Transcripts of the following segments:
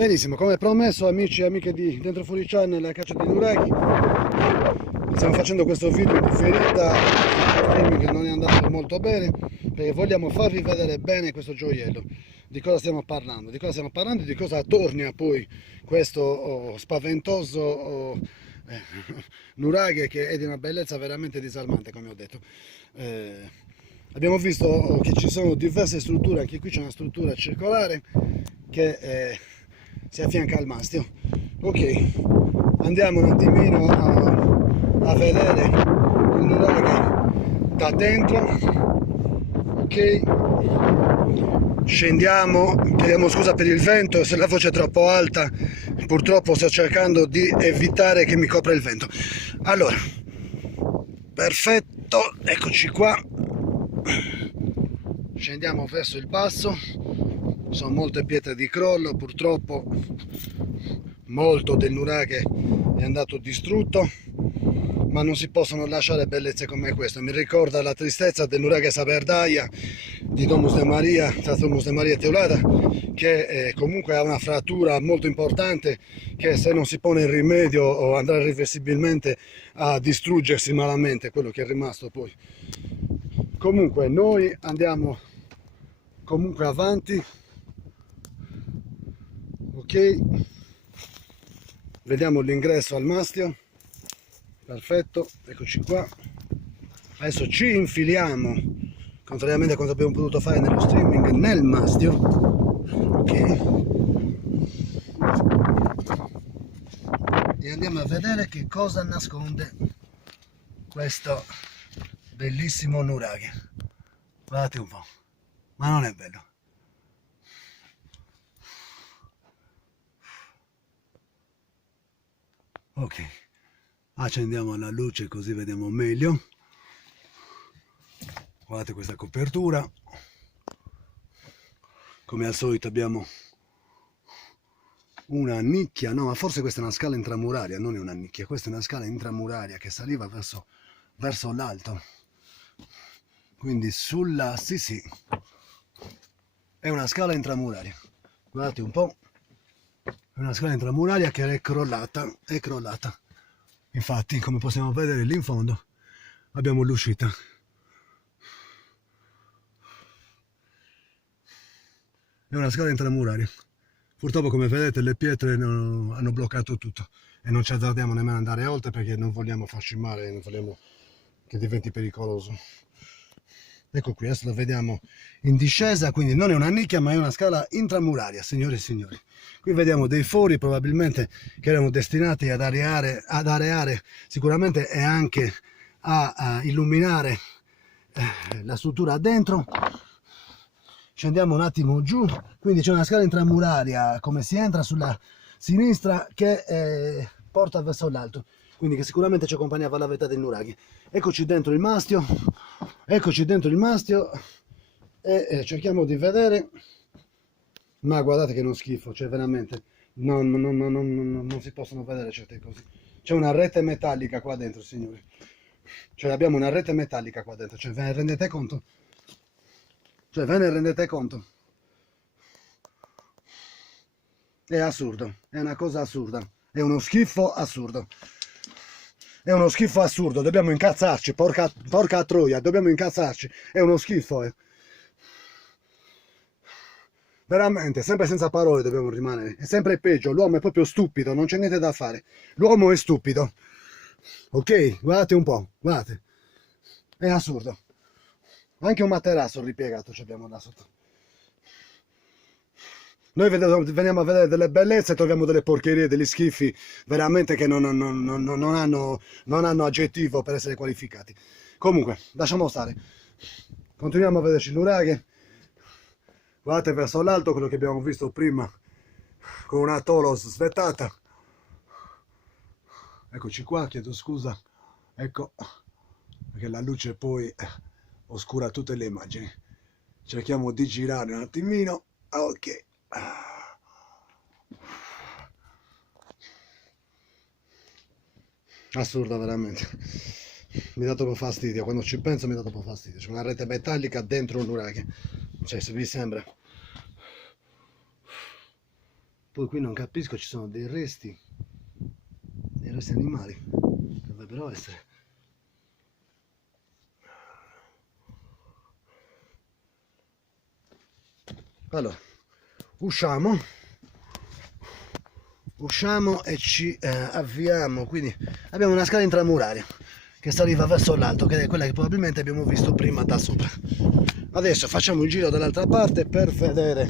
Benissimo, come promesso, amici e amiche di Dentro Fuori Channel e Caccia di Nuraghi, stiamo facendo questo video in differita, che non è andato molto bene, perché vogliamo farvi vedere bene questo gioiello. Di cosa stiamo parlando? Di cosa stiamo parlando? Di cosa torna poi questo spaventoso nuraghe, che è di una bellezza veramente disarmante, come ho detto. Abbiamo visto che ci sono diverse strutture, anche qui c'è una struttura circolare che si affianca al mastio. Ok, andiamo un attimino a vedere il nuraghe da dentro. Ok, scendiamo, chiediamo scusa per il vento, se la voce è troppo alta, purtroppo sto cercando di evitare che mi copra il vento. Allora, perfetto, eccoci qua, scendiamo verso il basso. Sono molte pietre di crollo, purtroppo molto del nuraghe è andato distrutto, ma non si possono lasciare bellezze come queste. Mi ricorda la tristezza del nuraghe Saberdaia di Domus de Maria, Domus de Maria Teulada, che comunque ha una frattura molto importante che, se non si pone il rimedio, andrà irreversibilmente a distruggersi malamente quello che è rimasto poi. Comunque noi andiamo comunque avanti. Ok, vediamo l'ingresso al mastio. Perfetto, eccoci qua. Adesso ci infiliamo, contrariamente a quanto abbiamo potuto fare nello streaming, nel mastio. Ok, e andiamo a vedere che cosa nasconde questo bellissimo nuraghe. Guardate un po', ma non è bello? Ok, accendiamo la luce così vediamo meglio. Guardate questa copertura. Come al solito abbiamo una nicchia, no, ma forse questa è una scala intramuraria, non è una nicchia, questa è una scala intramuraria che saliva verso l'alto. Quindi sulla, sì, è una scala intramuraria. Guardate un po', è una scala intramuraria che è crollata, Infatti, come possiamo vedere lì in fondo, abbiamo l'uscita. È una scala intramuraria. Purtroppo, come vedete, le pietre hanno bloccato tutto e non ci azzardiamo nemmeno ad andare oltre, perché non vogliamo farci male, non vogliamo che diventi pericoloso. Ecco qui, adesso lo vediamo in discesa, quindi non è una nicchia ma è una scala intramuraria, signore e signori. Qui vediamo dei fori probabilmente che erano destinati ad areare sicuramente e anche a illuminare la struttura dentro. Scendiamo un attimo giù, quindi c'è una scala intramuraria, come si entra sulla sinistra, che porta verso l'alto, quindi che sicuramente ci accompagnava alla vetta del nuraghe. Eccoci dentro il mastio, e cerchiamo di vedere, ma guardate che non schifo, cioè veramente non si possono vedere certe cose. C'è una rete metallica qua dentro, signori, cioè abbiamo una rete metallica qua dentro, cioè ve ne rendete conto? Cioè ve ne rendete conto? È assurdo, è una cosa assurda, è uno schifo assurdo. È uno schifo assurdo, dobbiamo incazzarci, porca troia, dobbiamo incazzarci, è uno schifo. Veramente, sempre senza parole dobbiamo rimanere, è sempre peggio, l'uomo è proprio stupido, non c'è niente da fare, l'uomo è stupido. Ok, guardate un po', guardate, è assurdo. Anche un materasso ripiegato ci abbiamo là sotto. Noi veniamo a vedere delle bellezze e troviamo delle porcherie, degli schifi veramente che non hanno aggettivo per essere qualificati. Comunque, lasciamo stare. Continuiamo a vederci il nuraghe. Guardate verso l'alto, quello che abbiamo visto prima con una tolos svettata. Eccoci qua, chiedo scusa. Ecco, perché la luce poi oscura tutte le immagini. Cerchiamo di girare un attimino. Ok. Assurdo veramente, mi dà troppo fastidio, quando ci penso mi dà troppo fastidio. C'è una rete metallica dentro un nuraghe, cioè se vi sembra. Poi qui non capisco, ci sono dei resti animali, dovrebbero essere. Allora, usciamo e ci avviamo. Quindi abbiamo una scala intramuraria che saliva verso l'alto, che è quella che probabilmente abbiamo visto prima da sopra. Adesso facciamo il giro dall'altra parte per vedere.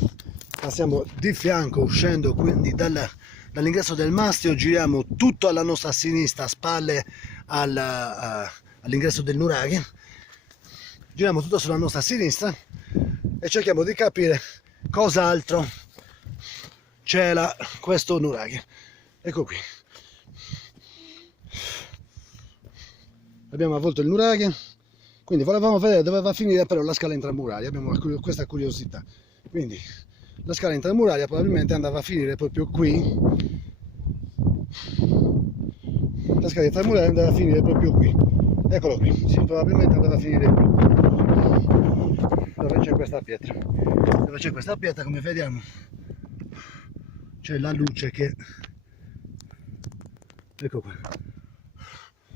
Passiamo di fianco, uscendo quindi dall'ingresso del mastio, giriamo tutto alla nostra sinistra, spalle all'ingresso del nuraghe, giriamo tutto sulla nostra sinistra e cerchiamo di capire cos'altro c'era questo nuraghe. Ecco qui, abbiamo avvolto il nuraghe, quindi volevamo vedere dove va a finire però la scala intramuraria, abbiamo questa curiosità, quindi la scala intramuraria probabilmente andava a finire proprio qui. La scala intramuraria andava a finire proprio qui. Eccolo qui, sì, probabilmente andava a finire qui. Dove c'è questa pietra. Dove c'è questa pietra, come vediamo, c'è la luce che... Ecco qua.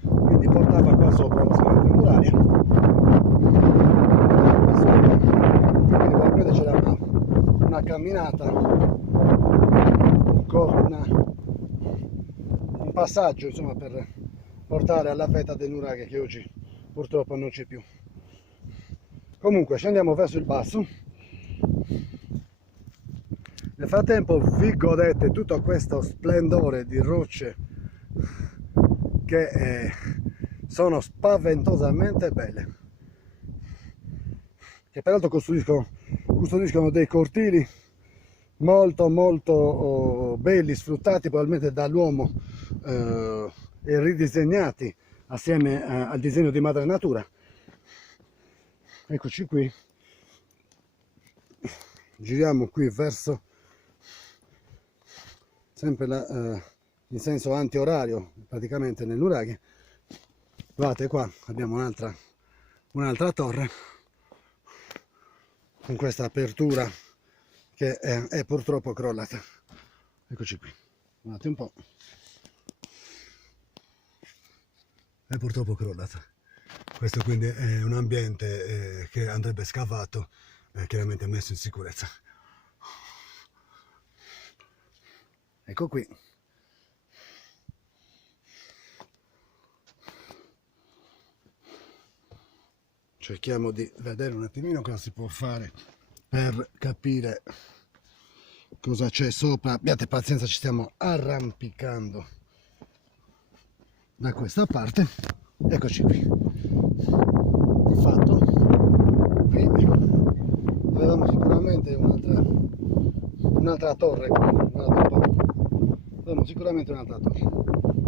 Quindi portava qua sopra la scala intramuraria. Quindi probabilmente c'era una camminata con un passaggio, insomma, per portare alla vetta del nuraghe, che oggi purtroppo non c'è più. Comunque scendiamo verso il basso. Nel frattempo vi godete tutto questo splendore di rocce che sono spaventosamente belle, che peraltro custodiscono dei cortili molto belli, sfruttati probabilmente dall'uomo e ridisegnati assieme al disegno di madre natura. Eccoci qui, giriamo qui verso sempre in senso antiorario, praticamente nel nuraghe. Guardate qua, abbiamo un'altra torre con questa apertura che è purtroppo crollata. Eccoci qui, guardate un po', è purtroppo crollata. Questo quindi è un ambiente che andrebbe scavato e chiaramente messo in sicurezza. Ecco qui. Cerchiamo di vedere un attimino cosa si può fare per capire cosa c'è sopra. Abbiate pazienza, ci stiamo arrampicando da questa parte. Eccoci qui. Di fatto qui avevamo sicuramente un'altra torre qui, avevamo sicuramente un'altra torre.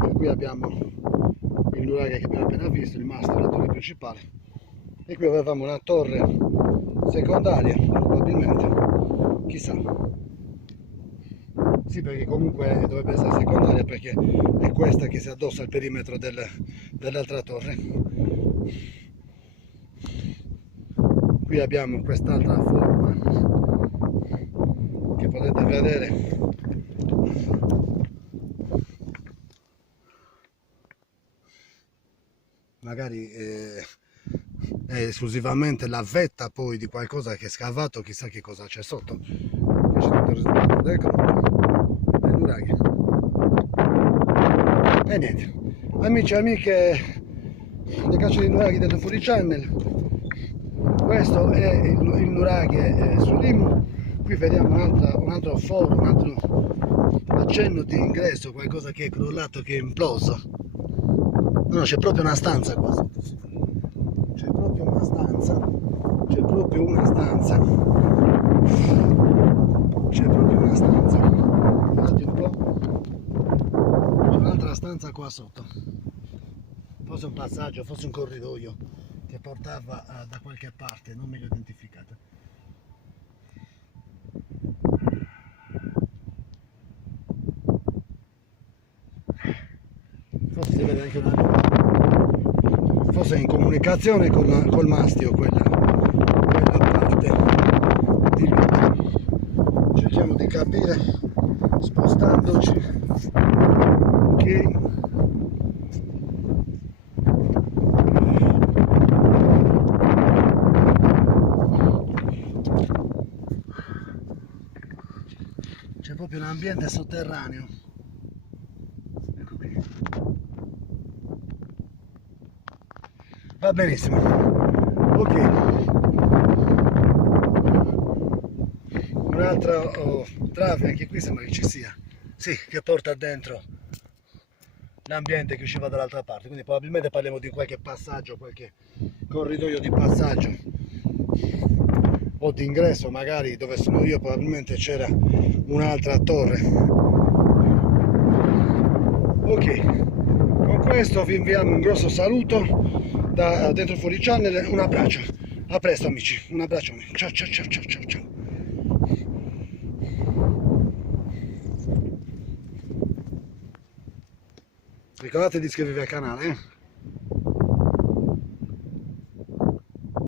E qui abbiamo il nuraghe che abbiamo appena visto, il mastro, la torre principale. E qui avevamo una torre secondaria, probabilmente, chissà. Sì, perché comunque dovrebbe essere secondaria, perché è questa che si addossa al perimetro dell'altra torre. Qui abbiamo quest'altra forma che potete vedere. Magari è esclusivamente la vetta poi di qualcosa che è scavato, chissà che cosa c'è sotto. Qui c'è tutto il risultato del crollo del nuraghe. E niente, amici e amiche del Caccia dei Nuraghi del Fuori Channel, questo è il nuraghe sull'Immo. Qui vediamo un altro foro, un altro accenno di ingresso, qualcosa che è crollato, che è imploso. No, c'è proprio una stanza qua sotto. C'è proprio una stanza. C'è proprio una stanza. C'è proprio una stanza. Guardate un po'. C'è un'altra stanza qua sotto. Forse un passaggio, forse un corridoio che portava da qualche parte, non meglio identificata. Forse si vede anche una... forse è in comunicazione col mastio quella parte di luce. Cerchiamo di capire spostandoci. Ok. C'è proprio un ambiente sotterraneo. Ecco qui. Va benissimo. Ok. Un altro trave, anche qui sembra che ci sia. Sì, che porta dentro l'ambiente che usciva dall'altra parte. Quindi probabilmente parliamo di qualche passaggio, qualche corridoio di passaggio o di ingresso, magari dove sono io probabilmente c'era un'altra torre. Ok, con questo vi inviamo un grosso saluto da dentro Fuori Channel, un abbraccio, a presto amici, un abbraccio, ciao ciao ciao ciao ciao ciao. Ricordate di iscrivervi al canale,